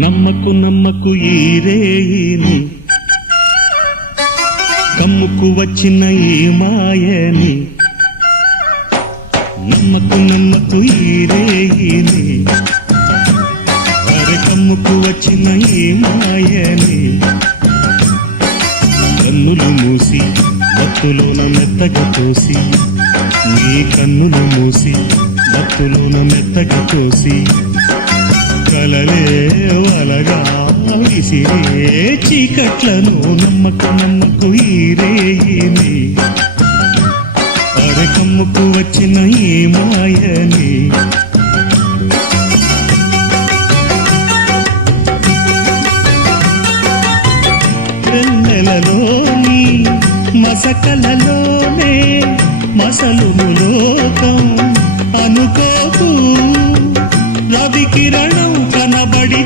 నమ్మకు నమ్మకు ఈ రేయిని, కమ్ముకు వచ్చిన ఈ మాయని. నమ్మకు నమ్మకు ఈ రేయిని, అరే కమ్ముకు వచ్చిన ఈ మాయని. కన్నులు మూసి మత్తులోన మెత్తగా తోసి, నీ కన్నులు మూసి మత్తులోన మెత్తగా తోసి, కలలే వలగా విసిరే చీకట్లను. నమ్మకు నమ్మకు ఈ రేయిని, అరే కమ్ముకు వచ్చిన ఈ మాయని. వెన్నెలలోని మసకలలోనే మసలుము లోకం అనుకోకు. రవి కిరణం కనబడి